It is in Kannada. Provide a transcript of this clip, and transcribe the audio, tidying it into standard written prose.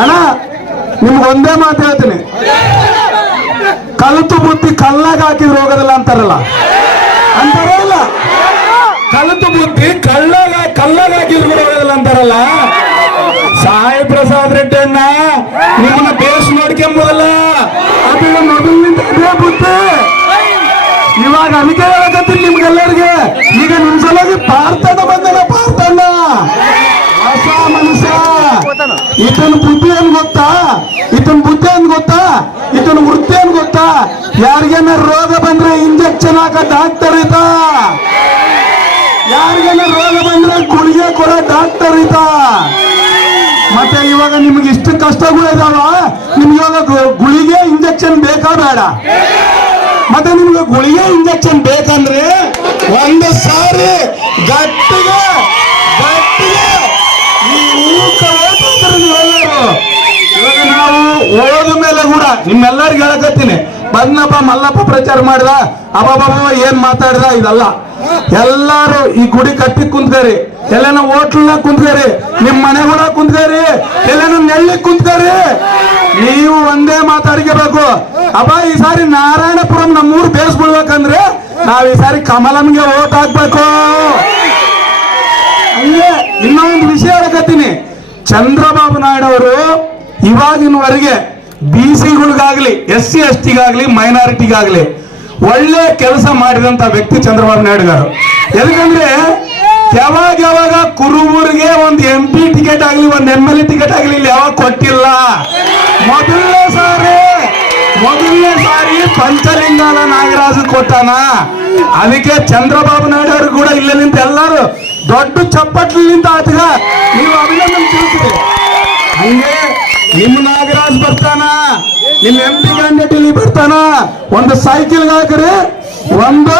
ಅಣ್ಣ ನಿಮ್ಗೆ ಒಂದೇ ಮಾತು ಹೇಳ್ತೀನಿ, ಕಲಿತು ಬುದ್ಧಿ ಕಲ್ಲಾಗ ಹಾಕಿದ್ರೆ ಹೋಗೋದಿಲ್ಲ ಅಂತಾರಲ್ಲ, ಅಂತಾರಲ್ಲ, ಕಲಿತು ಬುದ್ಧಿ ಕಲ್ಲಾಗ ಹಾಕಿದ್ರು ಹೋಗೋದಿಲ್ಲ ಅಂತಾರಲ್ಲ. ಸಾಯಿ ಪ್ರಸಾದ್ ರೆಡ್ಡಿ ಅಣ್ಣ ನಿಮ್ಮನ್ನ ಬೇಸ್ ನೋಡ್ಕೊಂಬಲ್ಲ, ಅದು ಮೊದಲಿನಿಂದ ಇದೇ ಬುದ್ಧಿ. ಇವಾಗ ಅದಕ್ಕೆ ಹೇಳಕತ್ತೀನಿ ನಿಮ್ಗೆಲ್ಲರಿಗೆ, ಈಗ ನಿಮ್ ಸಲುವಾಗಿ ಪಾರ್ಥನ ಬಂದಲ್ಲ, ಪಾರ್ಥನ ಹೊಸ ಮನುಷ್ಯ. ಈತನ ಬುದ್ಧಿ ಏನ್ ಗೊತ್ತಾ, ಈತನ ಬುದ್ಧಿ ಏನ್ ಗೊತ್ತಾ, ಈತನ ವೃತ್ತಿ ಏನ್ ಗೊತ್ತಾ, ಯಾರಿಗೇನ ರೋಗ ಬಂದ್ರೆ ಇಂಜೆಕ್ಷನ್ ಹಾಕ ಡಾಕ್ಟರ್ ಈತ, ಯಾರಿಗೇನ ರೋಗ ಬಂದ್ರೆ ಗುಳಿಗೆ ಕೊಡೋ ಡಾಕ್ಟರ್ ಈತ. ಮತ್ತೆ ಇವಾಗ ನಿಮ್ಗೆ ಇಷ್ಟು ಕಷ್ಟಗಳು ಇದಾವ, ನಿಮ್ಗೆ ಇವಾಗ ಗುಳಿಗೆ ಇಂಜೆಕ್ಷನ್ ಬೇಕಾ ಬೇಡ? ಮತ್ತೆ ನಿಮ್ಗೆ ಗುಳಿಗೆ ಇಂಜೆಕ್ಷನ್ ಬೇಕಂದ್ರೆ ಒಂದು ಸಾರಿ ಗಟ್ಟಿಗೆ ಈ ಇವಾಗ ನಾವು ಓದ ಮೇಲೆ ಕೂಡ ನಿಮ್ಮೆಲ್ಲರಿಗೂ ಹೇಳಕತ್ತೀನಿ, ಬಂದಪ್ಪ ಮಲ್ಲಪ್ಪ ಪ್ರಚಾರ ಮಾಡಿದ, ಅಬ್ಬಬ್ಬ ಏನ್ ಮಾತಾಡಿದ, ಇದಲ್ಲ. ಎಲ್ಲಾರು ಈ ಗುಡಿ ಕಟ್ಟಿ ಕುಂತ್ಕರಿ, ಎಲ್ಲೇನ ಹೋಟ್ಲನಾಗ ಕುಂತ್ಕರಿ, ನಿಮ್ ಮನೆಗಳ ಕುಂತ್ಕರಿ, ಎಲ್ಲೇನ ನೆಳ್ಳಿ ಕುಂತ್ಕರಿ, ನೀವು ಒಂದೇ ಮಾತಾಡ್ಕೋಬೇಕು. ಅಬ್ಬ ಈ ಸಾರಿ ನಾರಾಯಣಪುರಂ ನಮ್ಮೂರು ಬೇಸ್ಬಿಡ್ಬೇಕಂದ್ರೆ ನಾವ್ ಈ ಸಾರಿ ಕಮಲನ್ಗೆ ಓಟ್ ಹಾಕ್ಬೇಕು. ಹಂಗೆ ಇನ್ನೊಂದು ವಿಷಯ ಹೇಳಕತ್ತೀನಿ, ಚಂದ್ರಬಾಬು ನಾಯ್ಡು ಅವರು ಇವಾಗಿನವರೆಗೆ BC-ಗಳಿಗಾಗ್ಲಿ SC ST-ಗಾಗ್ಲಿ ಮೈನಾರಿಟಿಗಾಗ್ಲಿ ಒಳ್ಳೆ ಕೆಲಸ ಮಾಡಿದಂತ ವ್ಯಕ್ತಿ ಚಂದ್ರಬಾಬು ನಾಯ್ಡು garu. ಯಾಕಂದ್ರೆ ಯಾವಾಗ ಕುರುಬೂರಿಗೆ ಒಂದು MP ಟಿಕೆಟ್ ಆಗ್ಲಿ, ಒಂದು MLA ಟಿಕೆಟ್ ಆಗ್ಲಿ ಇಲ್ಲಿ ಯಾವಾಗ ಕೊಟ್ಟಿಲ್ಲ. ಮೊದಲನೇ ಸಾರಿ ಪಂಚಲಿಂಗಾಲ ನಾಗರಾಜ್ ಕೊಟ್ಟಾನ. ಅದಕ್ಕೆ ಚಂದ್ರಬಾಬು ನಾಯ್ಡು ಅವರು ಕೂಡ ಇಲ್ಲೇ ನಿಂತ ಎಲ್ಲರೂ ದೊಡ್ಡ ಚಪ್ಪಟ್ಲಿಂದ ಆತಗ ನೀವು ಅಭಿನಂದನೆ ತಿಳಿಸಿದೆ. ಹಂಗೆ ನಿಮ್ಮ ನಾಗರಾಜ್ ಬರ್ತಾನ, ನಿಮ್ಮ MP ಕ್ಯಾಂಡಿಡೇಟ್ ಇಲ್ಲಿ ಬರ್ತಾನ, ಒಂದು ಸೈಕಲ್ ಹಾಕ್ರಿ, ಒಂದು